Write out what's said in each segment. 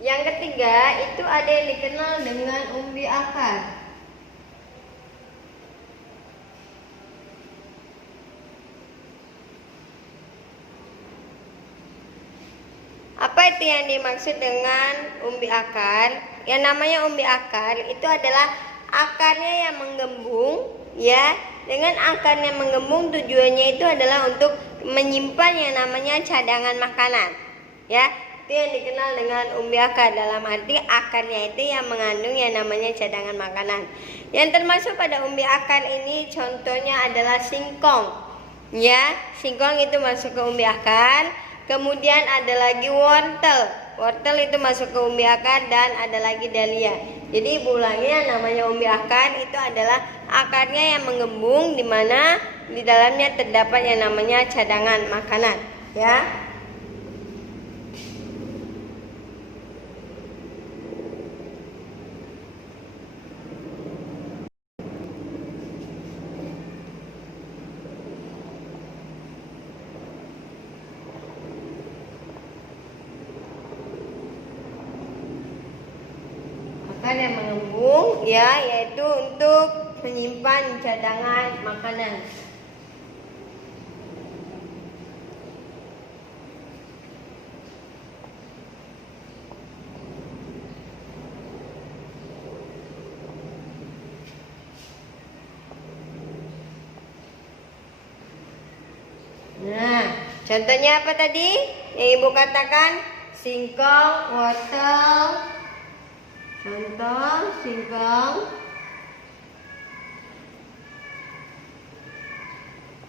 Yang ketiga itu ada yang dikenal dengan umbi akar. Apa itu yang dimaksud dengan umbi akar? Yang namanya umbi akar itu adalah akarnya yang menggembung, ya. Dengan akarnya menggembung tujuannya itu adalah untuk menyimpan yang namanya cadangan makanan, ya. Itu yang dikenal dengan umbi akar, dalam arti akarnya itu yang mengandung yang namanya cadangan makanan. Yang termasuk pada umbi akar ini contohnya adalah singkong, ya. Singkong itu masuk ke umbi akar. Kemudian ada lagi wortel. Wortel itu masuk ke umbi akar, dan ada lagi dahlia. Jadi ibu ulangnya, namanya umbi akar itu adalah akarnya yang menggembung, di mana di dalamnya terdapat yang namanya cadangan makanan, ya. Akar yang mengembung, ya, yaitu untuk menyimpan cadangan makanan. Nah, contohnya apa tadi yang ibu katakan? Singkong, wortel. Contoh singkong,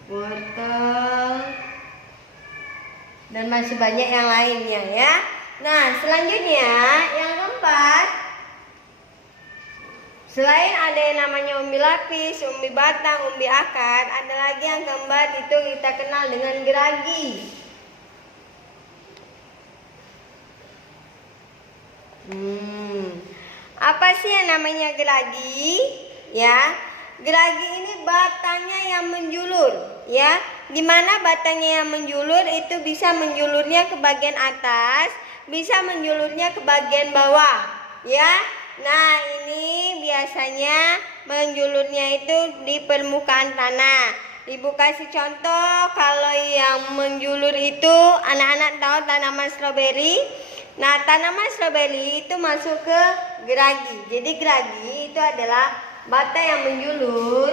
wortel, dan masih banyak yang lainnya, ya. Nah, selanjutnya yang keempat, selain ada yang namanya umbi lapis, umbi batang, umbi akar, ada lagi yang keempat itu kita kenal dengan geragi. Apa sih yang namanya geragi? Ya, geragi ini batangnya yang menjulur, ya. Dimana batangnya yang menjulur itu bisa menjulurnya ke bagian atas, bisa menjulurnya ke bagian bawah, ya. Nah, ini biasanya menjulurnya itu di permukaan tanah. Ibu kasih contoh, kalau yang menjulur itu anak-anak tahu tanaman stroberi. Nah, tanaman stroberi itu masuk ke geragi. Jadi geragi itu adalah batang yang menjulur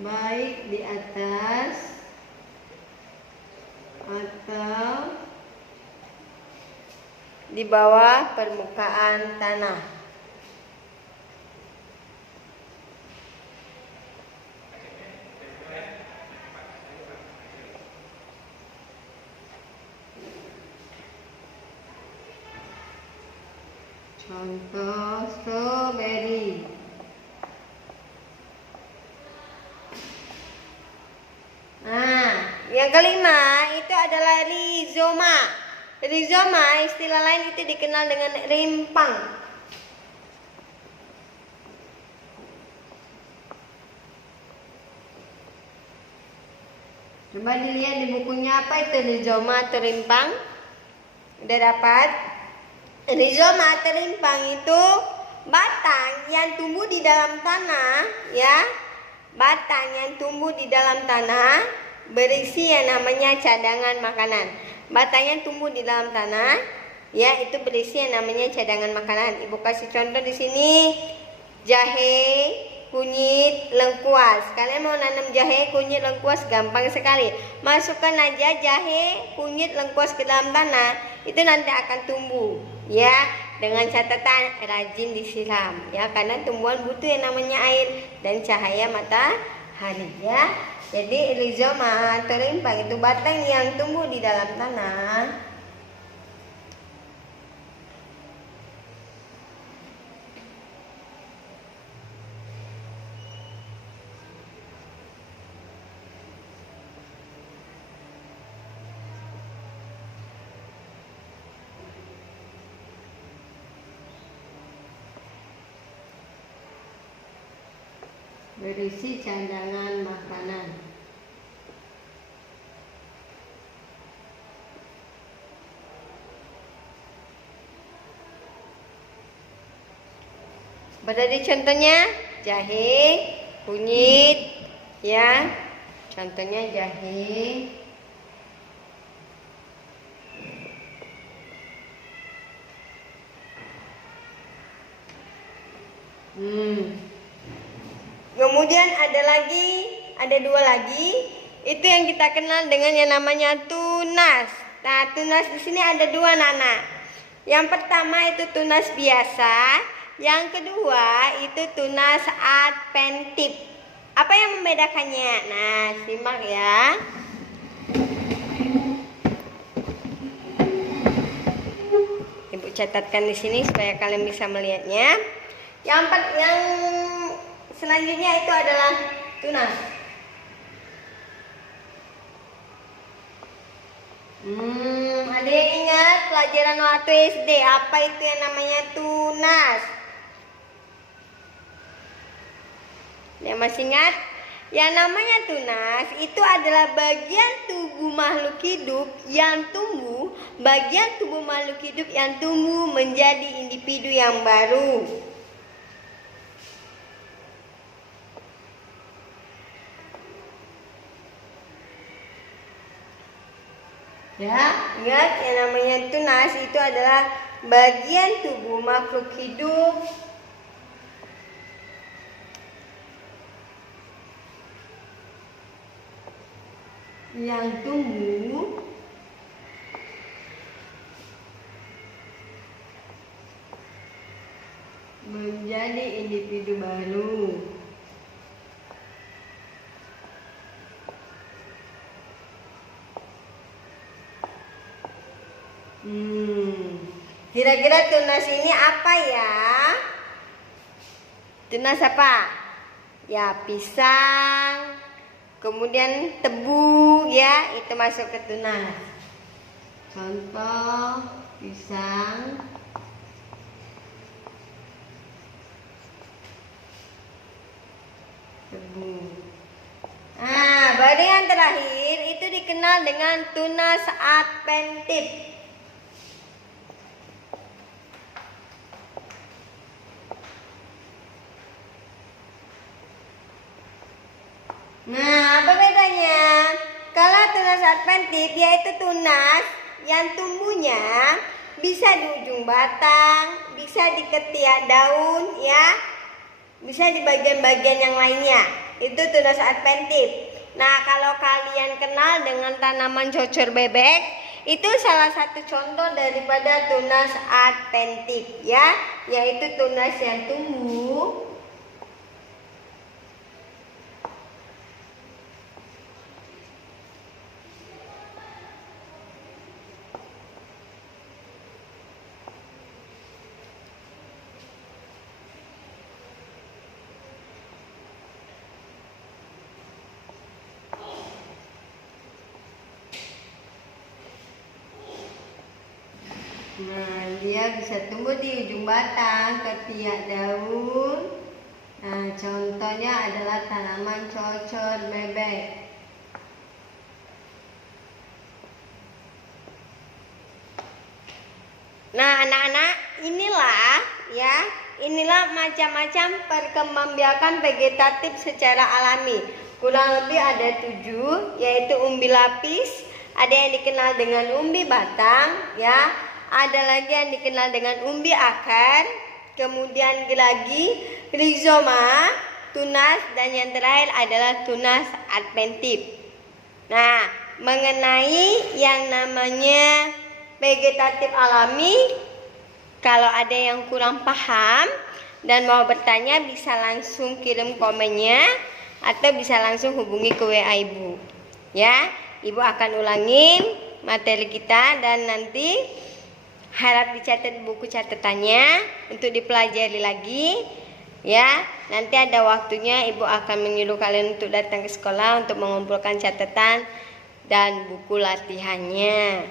baik di atas atau di bawah permukaan tanah. Contoh stroberi. Nah, yang kelima itu adalah rizoma. Rizoma istilah lain itu dikenal dengan rimpang. Coba dilihat di bukunya apa itu rizoma atau rimpang. Udah dapat? Rizoma atau rimpang itu batang yang tumbuh di dalam tanah, ya. Batang yang tumbuh di dalam tanah berisi yang namanya cadangan makanan. Batangnya tumbuh di dalam tanah, ya, itu berisi yang namanya cadangan makanan. Ibu kasih contoh di sini, jahe, kunyit, lengkuas. Kalian mau nanam jahe, kunyit, lengkuas gampang sekali. Masukkan aja jahe, kunyit, lengkuas ke dalam tanah, itu nanti akan tumbuh, ya. Dengan catatan rajin disiram, ya, karena tumbuhan butuh yang namanya air dan cahaya matahari, ya. Jadi rizoma atau rimpang itu batang yang tumbuh di dalam tanah. berisi cadangan makanan. Tadi contohnya jahe, kunyit, ya. Contohnya jahe. Kemudian ada dua lagi, itu yang kita kenal dengan yang namanya tunas. Nah, tunas di sini ada dua, Nana. Yang pertama itu tunas biasa, yang kedua itu tunas adventif. Apa yang membedakannya? Nah, simak ya. Ibu catatkan di sini supaya kalian bisa melihatnya. Yang selanjutnya itu adalah tunas. Ada yang ingat pelajaran waktu SD apa itu yang namanya tunas? Yang masih ingat? Yang namanya tunas itu adalah bagian tubuh makhluk hidup yang tumbuh menjadi individu yang baru. Ya, ingat yang namanya tunas itu adalah bagian tubuh makhluk hidup yang tumbuh menjadi individu baru. Kira-kira tunas ini apa ya? Tunas apa? Ya, pisang, kemudian tebu, ya, itu masuk ke tunas. Contoh pisang, tebu. Nah, baru yang terakhir itu dikenal dengan tunas adventif. Nah, apa bedanya? Kalau tunas adventif yaitu tunas yang tumbuhnya bisa di ujung batang, bisa di ketiak daun, ya, bisa di bagian-bagian yang lainnya. Itu tunas adventif. Nah, kalau kalian kenal dengan tanaman cocor bebek, itu salah satu contoh daripada tunas adventif, ya, yaitu tunas yang tumbuh dia bisa tumbuh di ujung batang, ketiak daun. Nah, contohnya adalah tanaman cocor bebek. Nah, anak-anak, inilah macam-macam perkembangbiakan vegetatif secara alami. Kurang lebih ada 7, yaitu umbi lapis, ada yang dikenal dengan umbi batang, ya. Ada lagi yang dikenal dengan umbi akar, kemudian lagi rizoma, tunas, dan yang terakhir adalah tunas adventif. Nah, mengenai yang namanya vegetatif alami, kalau ada yang kurang paham dan mau bertanya bisa langsung kirim komennya atau bisa langsung hubungi ke WA Ibu. Ya, Ibu akan ulangin materi kita dan nanti harap dicatat buku catatannya untuk dipelajari lagi. Ya, nanti ada waktunya Ibu akan menyuruh kalian untuk datang ke sekolah untuk mengumpulkan catatan dan buku latihannya.